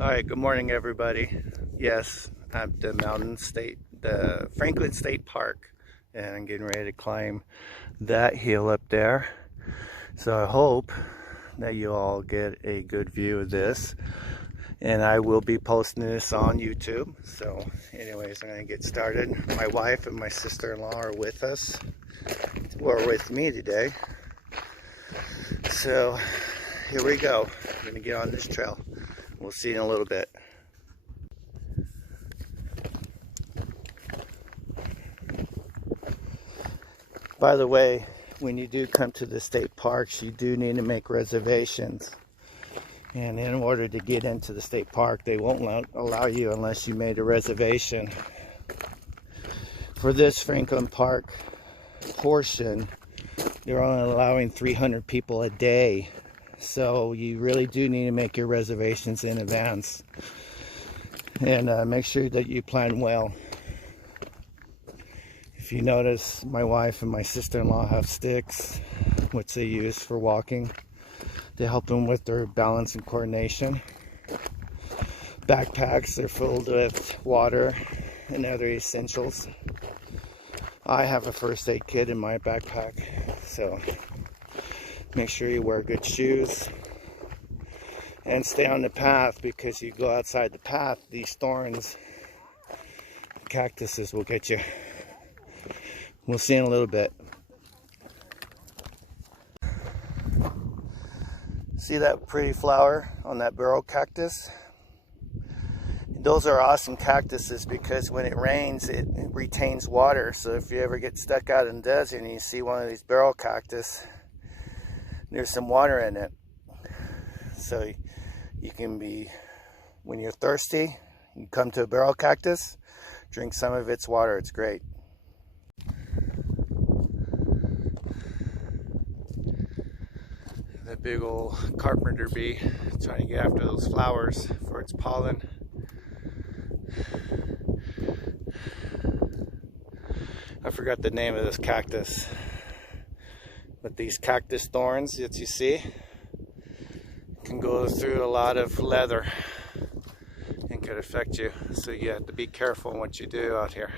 All right, good morning, everybody. Yes, I'm at the Franklin State Park, and I'm getting ready to climb that hill up there. So I hope that you all get a good view of this, and I will be posting this on YouTube. So anyways, I'm gonna get started. My wife and my sister-in-law are with us, or with me today. So here we go. I'm gonna get on this trail. We'll see you in a little bit. By the way, when you do come to the state parks, you do need to make reservations. And in order to get into the state park, they won't allow you unless you made a reservation. For this Franklin Park portion, they're only allowing 300 people a day. So you really do need to make your reservations in advance. And make sure that you plan well. If you notice, my wife and my sister-in-law have sticks, which they use for walking to help them with their balance and coordination. Backpacks are filled with water and other essentials. I have a first aid kit in my backpack, so make sure you wear good shoes and stay on the path, because you go outside the path, these thorns, cactuses will get you. We'll see in a little bit. See that pretty flower on that barrel cactus? Those are awesome cactuses because when it rains, it retains water. So if you ever get stuck out in the desert and you see one of these barrel cactus, there's some water in it. So you can be, when you're thirsty, you come to a barrel cactus, drink some of its water. It's great. That big old carpenter bee trying to get after those flowers for its pollen. I forgot the name of this cactus, but these cactus thorns that you see can go through a lot of leather and could affect you, so you have to be careful in what you do out here.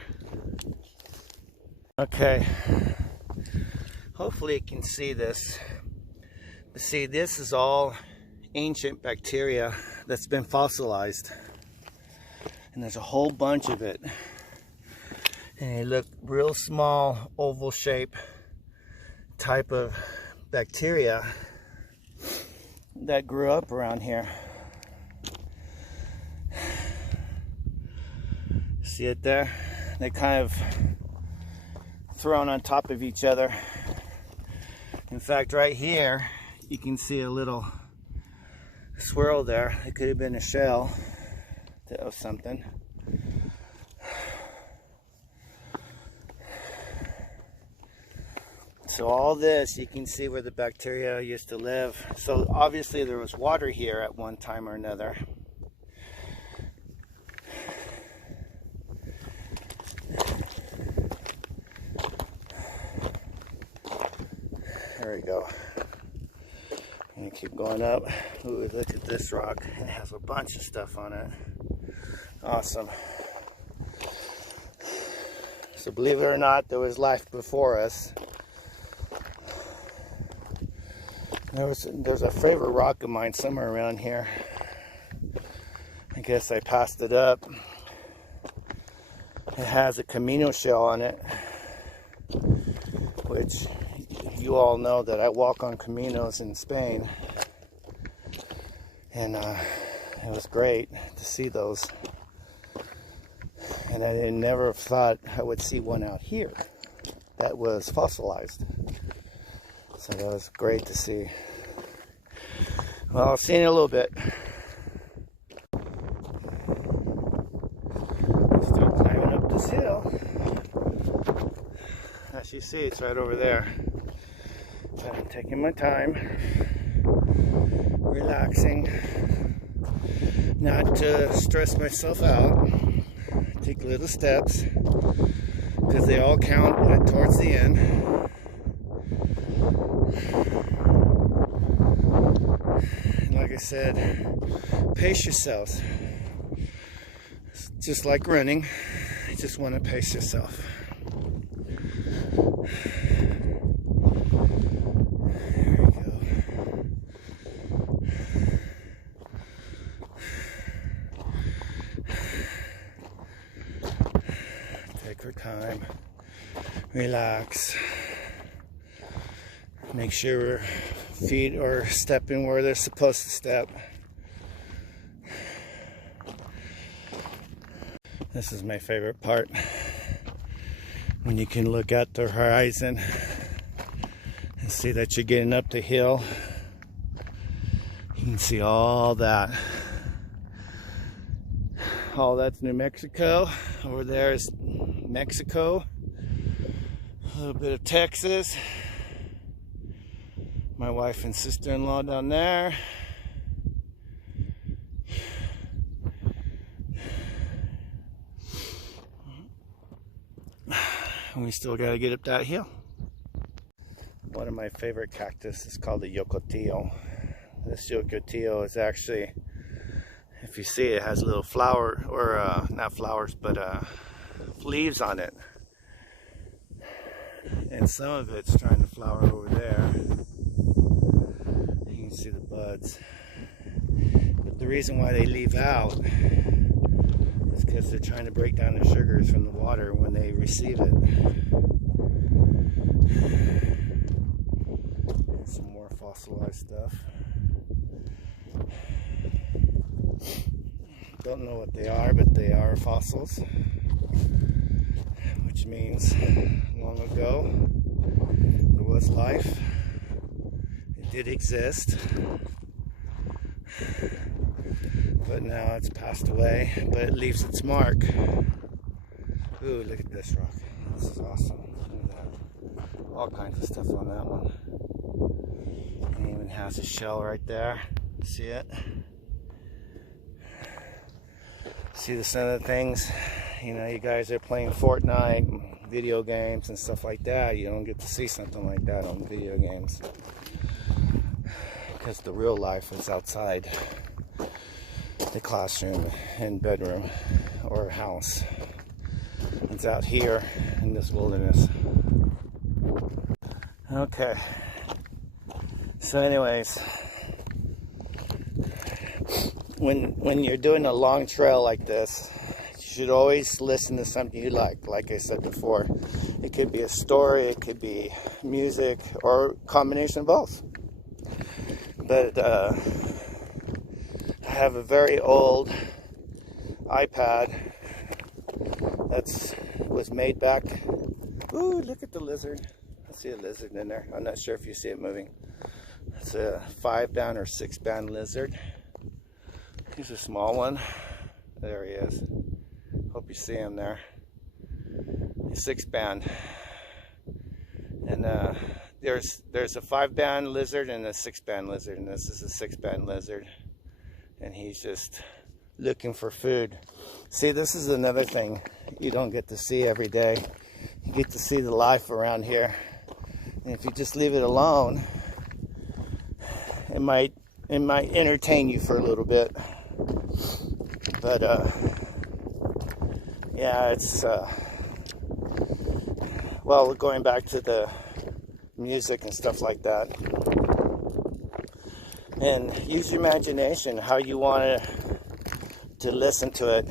Okay, hopefully you can see this. But see, this is all ancient bacteria that's been fossilized, and there's a whole bunch of it, and they look real small, oval shape type of bacteria that grew up around here. See it there? They kind of thrown on top of each other. In fact, right here you can see a little swirl there. It could have been a shell of something. So all this, you can see where the bacteria used to live. So obviously there was water here at one time or another. There we go. And keep going up. Ooh, look at this rock. It has a bunch of stuff on it. Awesome. So believe it or not, there was life before us. There's a favorite rock of mine somewhere around here. I guess I passed it up. It has a Camino shell on it, which you all know that I walk on Caminos in Spain, and it was great to see those. And I never thought I would see one out here that was fossilized. So that was great to see. Well, I'll see you in a little bit. Still climbing up this hill. As you see, it's right over there. So I'm taking my time, relaxing, not to stress myself out. Take little steps, because they all count towards the end. I said, pace yourselves. It's just like running, you just want to pace yourself. There we go. Take your time, relax. Make sure feet are stepping where they're supposed to step. This is my favorite part. When you can look out the horizon and see that you're getting up the hill. You can see all that. All that's New Mexico. Over there is Mexico. A little bit of Texas. My wife and sister-in-law down there. And we still got to get up that hill. One of my favorite cactus is called the yocotillo. This yocotillo is actually, if you see it, has little flower, or not flowers, but leaves on it. And some of it's trying to flower over there. You can see the buds. But the reason why they leave out is because they're trying to break down the sugars from the water when they receive it. Some more fossilized stuff. Don't know what they are, but they are fossils. Which means long ago there was life. It did exist. But now it's passed away, but it leaves its mark. Ooh, look at this rock. This is awesome. Look at that. All kinds of stuff on that one. It even has a shell right there. See it? See some of the things, you know, you guys are playing Fortnite, video games and stuff like that. You don't get to see something like that on video games. Because the real life is outside the classroom and bedroom or house. It's out here in this wilderness. Okay. So anyways, when you're doing a long trail like this, you should always listen to something you like. Like I said before, it could be a story, it could be music, or a combination of both. But I have a very old iPad was made back. Ooh, look at the lizard. I see a lizard in there. I'm not sure if you see it moving. It's a 5-band or 6-band lizard. Here's a small one. There he is. Hope you see him there. 6-band. And there's a 5-band lizard and a 6-band lizard, and this is a 6-band lizard. And he's just looking for food. See, this is another thing you don't get to see every day. You get to see the life around here. And if you just leave it alone, it might entertain you for a little bit. But yeah, it's well, going back to the music and stuff like that. And use your imagination how you want to listen to it.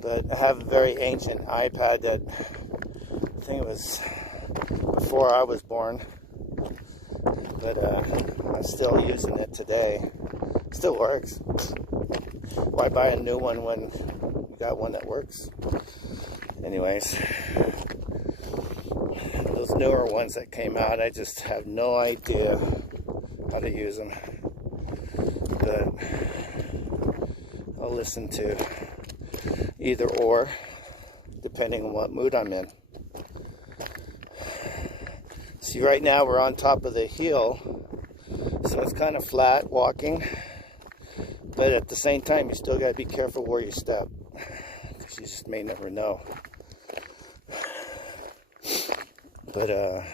But I have a very ancient iPad that I think it was before I was born. But I'm still using it today. Still works. Why buy a new one when you got one that works? Anyways, those newer ones that came out, I just have no idea how to use them. But I'll listen to either or, depending on what mood I'm in. See, right now we're on top of the hill, so it's kind of flat walking, but at the same time you still got to be careful where you step, because you just may never know. But it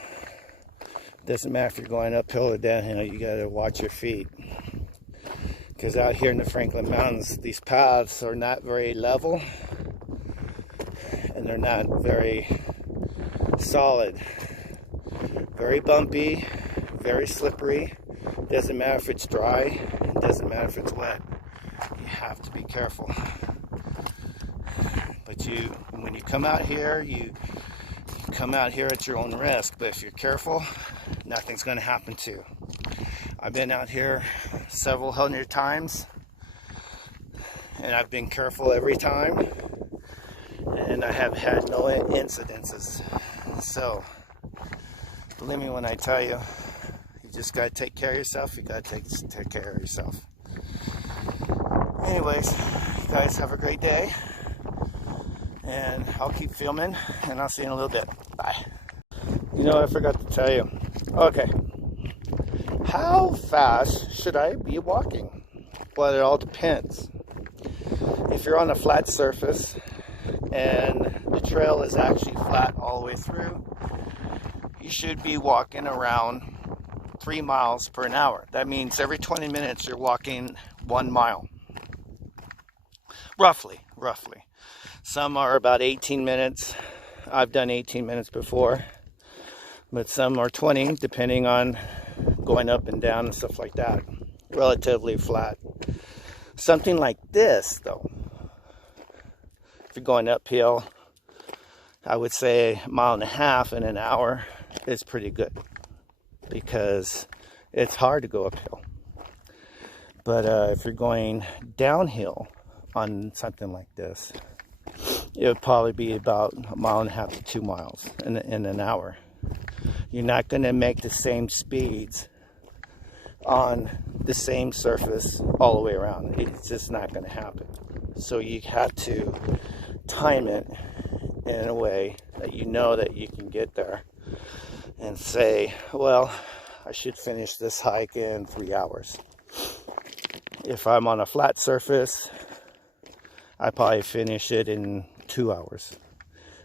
doesn't matter if you're going uphill or downhill, you got to watch your feet. Because out here in the Franklin Mountains, these paths are not very level and they're not very solid. Very bumpy, very slippery. Doesn't matter if it's dry, it doesn't matter if it's wet. You have to be careful. But when you come out here, you come out here at your own risk. But if you're careful, nothing's going to happen to you. I've been out here several hundred times, and I've been careful every time, and I have had no incidences. So, believe me when I tell you, you just got to take care of yourself. You got to take care of yourself. Anyways, you guys have a great day, and I'll keep filming, and I'll see you in a little bit. Bye. You know, I forgot to tell you. Okay. How fast should I be walking? Well, it all depends. If you're on a flat surface and the trail is actually flat all the way through, you should be walking around 3 miles per hour. That means every 20 minutes you're walking 1 mile. Roughly. Some are about 18 minutes. I've done 18 minutes before. But some are 20, depending on going up and down and stuff like that. Relatively flat. Something like this, though, if you're going uphill, I would say 1.5 miles in an hour is pretty good, because it's hard to go uphill. But if you're going downhill on something like this, it would probably be about 1.5 miles to 2 miles in an hour. You're not going to make the same speeds on the same surface all the way around. It's just not going to happen. So you have to time it in a way that you know that you can get there and say, well, I should finish this hike in 3 hours. If I'm on a flat surface, I probably finish it in 2 hours.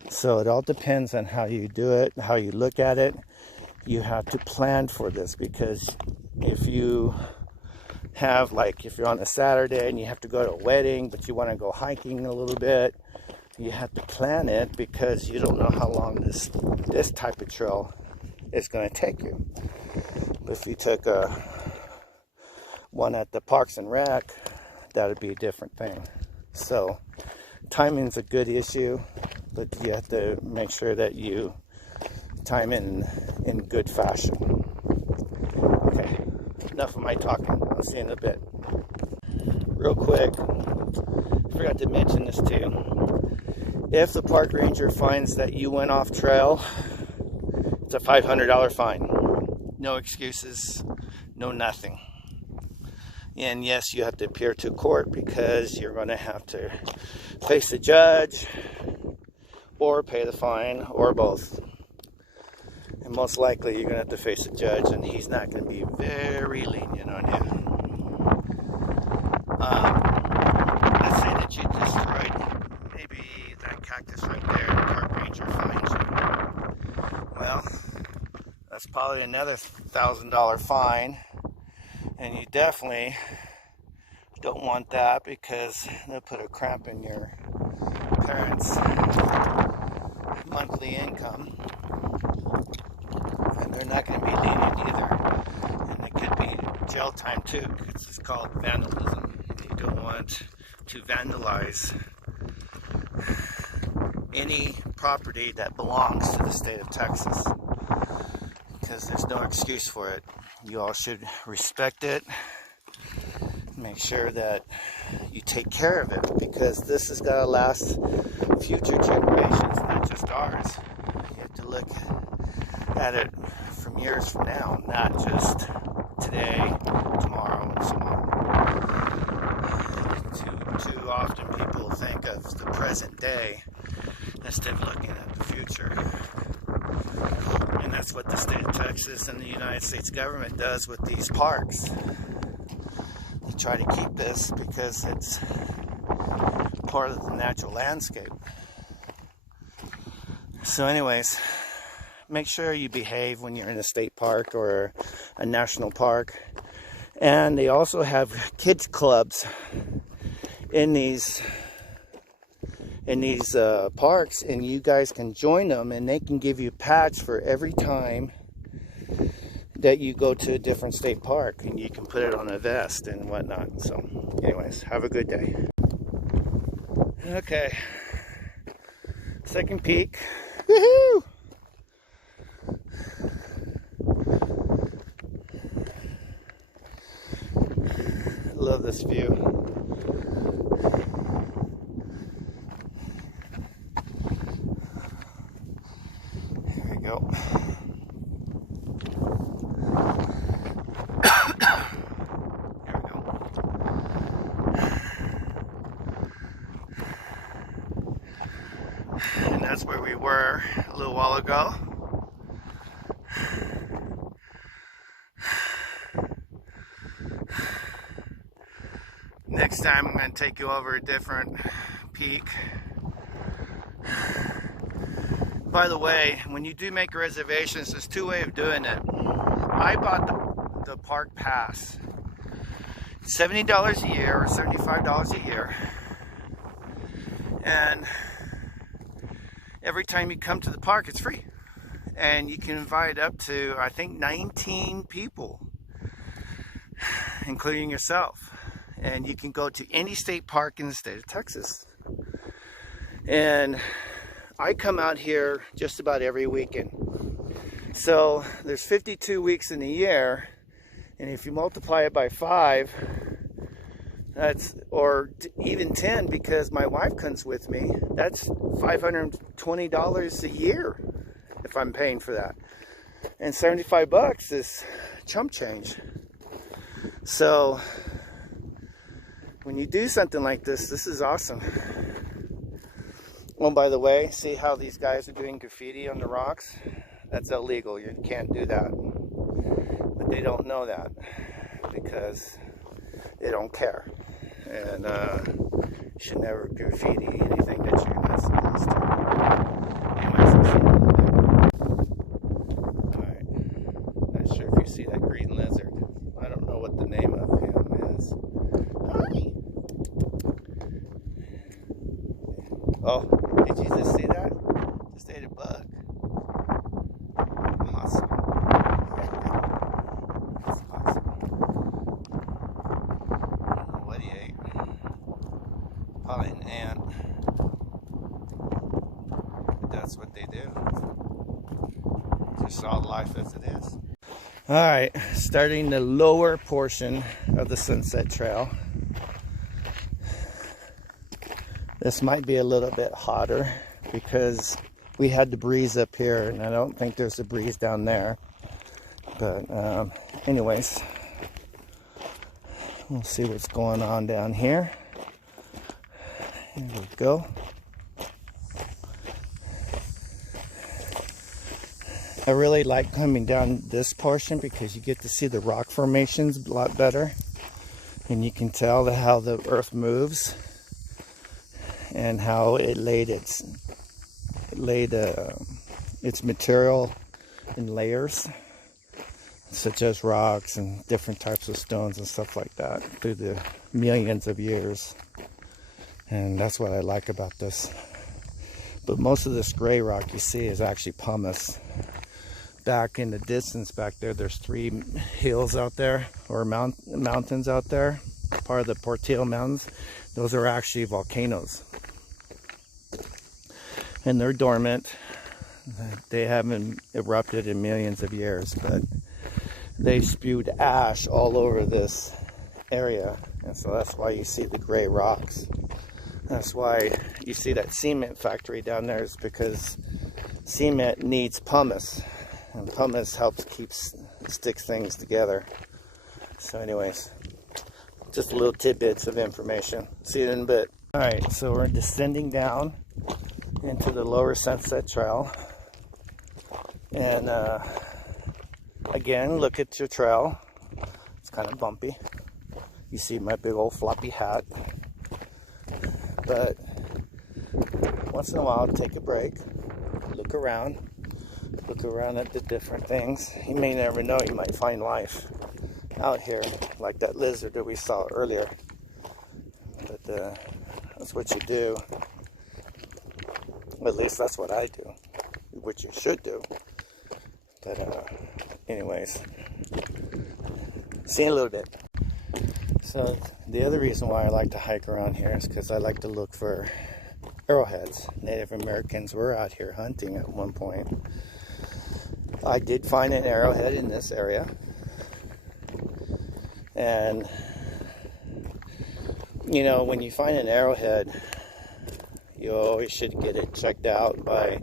So it all depends on how you do it, how you look at it. You have to plan for this, because if you have, like, if you're on a Saturday and you have to go to a wedding, but you want to go hiking a little bit, you have to plan it, because you don't know how long this type of trail is going to take you. But if you took one at the Parks and Rec, that would be a different thing. So timing's a good issue, but you have to make sure that you time in good fashion. Okay, enough of my talking. I'll see you in a bit. Real quick, I forgot to mention this too. If the park ranger finds that you went off trail, it's a $500 fine. No excuses, no nothing. And yes, you have to appear to court, because you're going to have to face the judge or pay the fine, or both. And most likely you're going to have to face the judge, and he's not going to be very lenient on you. Let's say that you destroyed maybe that cactus right there, and the park ranger finds you. Well, that's probably another $1,000 fine. And you definitely don't want that, because they'll put a cramp in your parents' monthly income. And they're not going to be lenient either. And it could be jail time too. It's called vandalism. You don't want to vandalize any property that belongs to the state of Texas, because there's no excuse for it. You all should respect it. Make sure that you take care of it, because this has got to last future generations, not just ours. You have to look at it from years from now, not just today, tomorrow, and so on. Too often people think of the present day instead of looking at the future. And that's what the state of Texas and the United States government does with these parks. They try to keep this because it's part of the natural landscape. So anyways, make sure you behave when you're in a state park or a national park, And they also have kids clubs in these parks, and you guys can join them, and they can give you a patch for every time that you go to a different state park, and you can put it on a vest and whatnot. So anyways, have a good day. Okay, second peak. Woohoo! Love this view. Here we go. And that's where we were a little while ago. Next time I'm going to take you over a different peak. By the way, when you do make reservations, there's two ways of doing it. I bought the park pass. $70 a year or $75 a year. And every time you come to the park, it's free. And you can invite up to, I think, 19 people, including yourself. And you can go to any state park in the state of Texas. And I come out here just about every weekend. So there's 52 weeks in a year, and if you multiply it by 5, that's, or even 10, because my wife comes with me, that's $520 a year if I'm paying for that. And 75 bucks is chump change. So when you do something like this, this is awesome. Oh, by the way, see how these guys are doing graffiti on the rocks? That's illegal. You can't do that. But they don't know that because they don't care. And you should never graffiti anything that you're not supposed to. Anyways, let's see a little bit. Alright. Not sure if you see that green lizard. I don't know what the name of him is. Hi! Oh, did you just see that? Just ate a bug. Awesome. That's awesome. I don't know what he ate. Probably an ant. But that's what they do. Just all life as it is. Alright, starting the lower portion of the Sunset Trail. This might be a little bit hotter because we had the breeze up here, and I don't think there's a breeze down there. But anyways, we'll see what's going on down here. Here we go. I really like coming down this portion because you get to see the rock formations a lot better, and you can tell how the earth moves and how it laid its material in layers, such as rocks and different types of stones and stuff like that through the millions of years. And that's what I like about this. But most of this gray rock you see is actually pumice. Back in the distance back there, there's 3 hills out there, or mountains out there, part of the Portillo Mountains. Those are actually volcanoes. And they're dormant. They haven't erupted in millions of years, but they spewed ash all over this area. And so that's why you see the gray rocks. That's why you see that cement factory down there, is because cement needs pumice. And pumice helps stick things together. So anyways, just little tidbits of information. See you in a bit. Alright, so we're descending down into the lower Sunset Trail. And again, look at your trail. It's kind of bumpy. You see my big old floppy hat. But once in a while, take a break, look around at the different things. You may never know, you might find life out here, like that lizard that we saw earlier. But that's what you do. At least that's what I do, which you should do. But anyways, see you in a little bit. So the other reason why I like to hike around here is because I like to look for arrowheads. Native Americans were out here hunting at one point. I did find an arrowhead in this area, and you know, when you find an arrowhead, you always should get it checked out by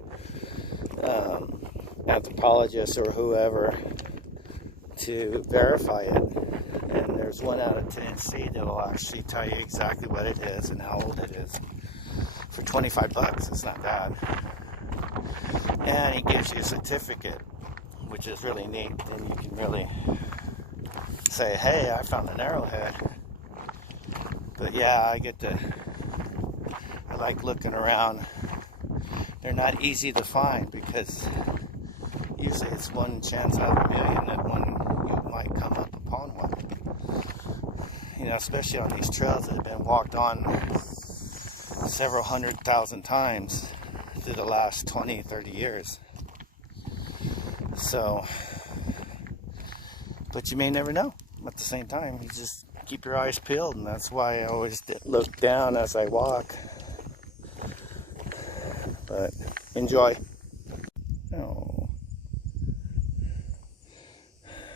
anthropologists or whoever to verify it. And there's one out of Tennessee that will actually tell you exactly what it is and how old it is for 25 bucks. It's not bad. And he gives you a certificate, which is really neat. Then you can really say, hey, I found an arrowhead. But yeah, I like looking around. They're not easy to find because usually it's one chance out of a million that you might come up upon one. You know, especially on these trails that have been walked on several 100,000 times through the last 20, 30 years. So, but you may never know at the same time. You just keep your eyes peeled, and that's why I always look down as I walk. But enjoy. Oh,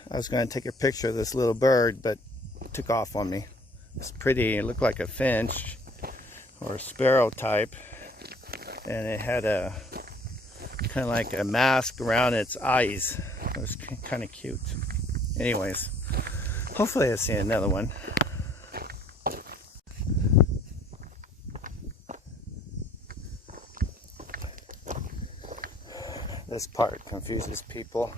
I was going to take a picture of this little bird, but it took off on me. It's pretty. It looked like a finch or a sparrow type, and it had a kind of like a mask around its eyes. It was kind of cute. Anyways, hopefully I see another one. This part confuses people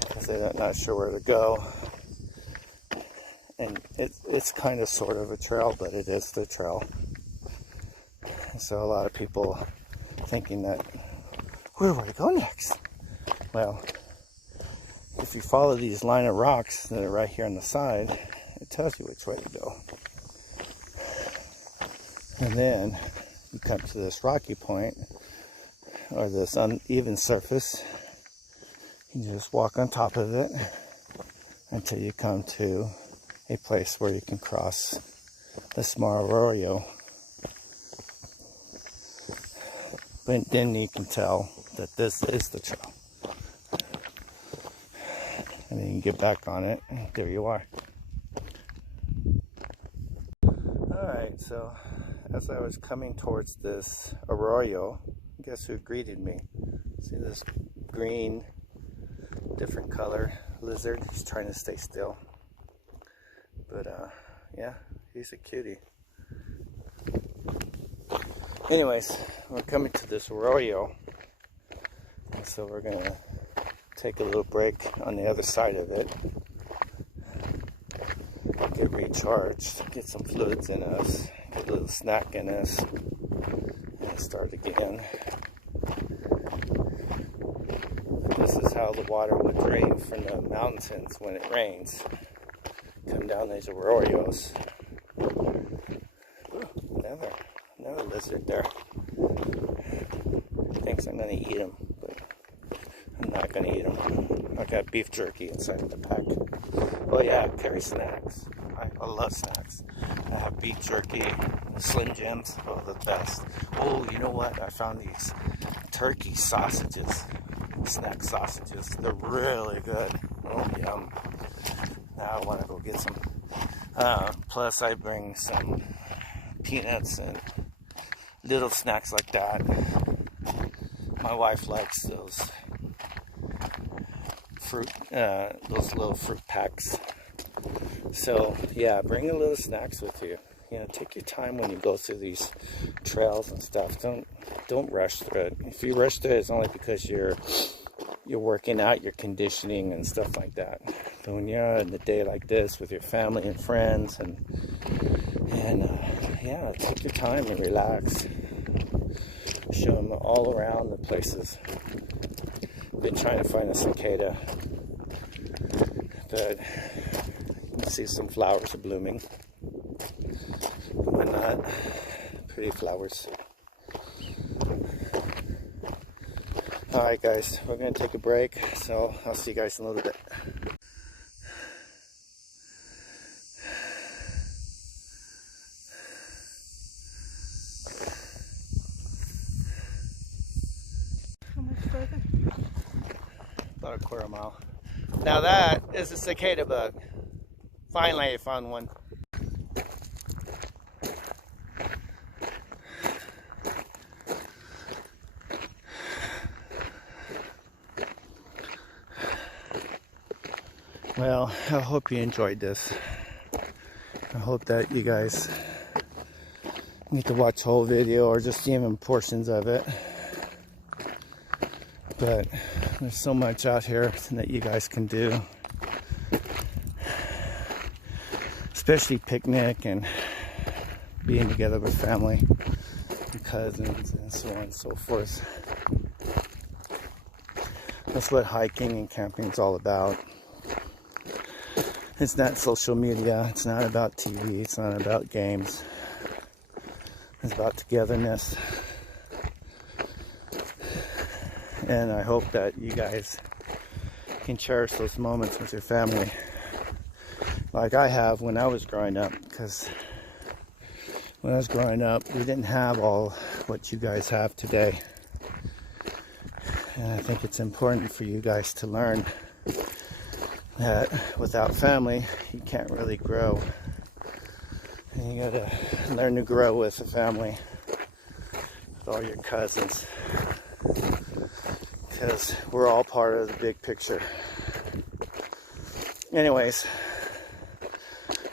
because they're not sure where to go. And it's kind of sort of a trail, but it is the trail. So a lot of people thinking that, where do I go next? Well, if you follow these line of rocks that are right here on the side, it tells you which way to go. And then you come to this rocky point, or this uneven surface. You just walk on top of it until you come to a place where you can cross the small arroyo. But then you can tell that this is the trail. And then you get back on it, and there you are. Alright, so as I was coming towards this arroyo, guess who greeted me? See this green, different color lizard? He's trying to stay still. But yeah, he's a cutie. Anyways, we're coming to this arroyo, so we're gonna take a little break on the other side of it, get recharged, get some fluids in us, get a little snack in us, and start again. This is how the water would drain from the mountains when it rains. Come down these arroyos. Ooh, another lizard there. Thinks I'm gonna eat him, but I'm not gonna eat him. I got beef jerky inside of the pack. Oh yeah, I carry snacks. I love snacks. I have beef jerky, Slim Jims, oh the best. Oh, you know what? I found these turkey sausages, snack sausages. They're really good. Oh yum. Now I want to go get some. Plus I bring some peanuts and little snacks like that. My wife likes those fruit, those little fruit packs. So yeah, bring a little snacks with you. You know, take your time when you go through these trails and stuff. Don't rush through it. If you rush through it, it's only because you're working out, your conditioning and stuff like that. But when you're on a day like this with your family and friends, and yeah, take your time and relax. Show them all around the places. Been trying to find a cicada. that you can see some flowers are blooming. Why not? Pretty flowers. Alright guys, we're going to take a break, so I'll see you guys in a little bit. How much further? About a quarter mile. Now that is a cicada bug. Finally I found one. Well, I hope you enjoyed this. I hope that you guys get to watch the whole video or just even portions of it. But there's so much out here that you guys can do. Especially picnic and being together with family and cousins and so on and so forth. That's what hiking and camping is all about. It's not social media, it's not about TV, it's not about games. It's about togetherness. And I hope that you guys can cherish those moments with your family like I have when I was growing up, because when I was growing up we didn't have all what you guys have today. And I think it's important for you guys to learn that without family you can't really grow, and you gotta learn to grow with the family, with all your cousins, because we're all part of the big picture. Anyways,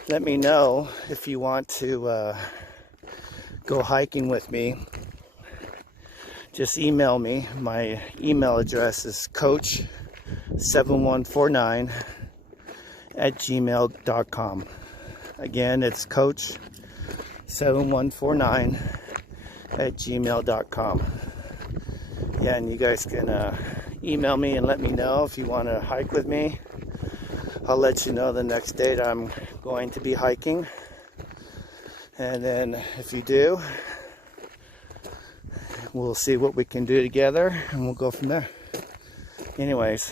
let me know if you want to go hiking with me. Just email me. My email address is coach7149@gmail.com. Again, it's coach7149@gmail.com. Yeah, and you guys can email me and let me know if you want to hike with me. I'll let you know the next date I'm going to be hiking. And then if you do, we'll see what we can do together and we'll go from there. Anyways,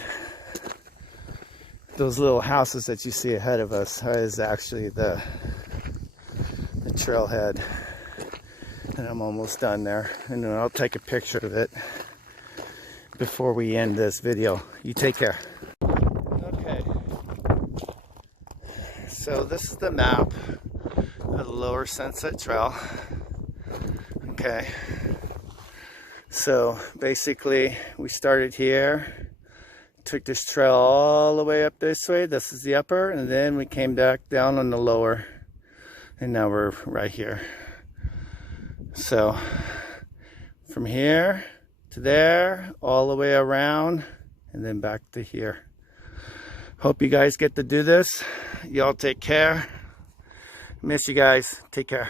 those little houses that you see ahead of us is actually the trailhead, and I'm almost done there, and then I'll take a picture of it before we end this video. You take care. Okay, so this is the map of the Lower Sunset Trail. Okay, so basically we started here, took this trail all the way up this way. This is the upper, and then we came back down on the lower, and now we're right here. So from here to there, all the way around, and then back to here. Hope you guys get to do this. Y'all take care. Miss you guys. Take care.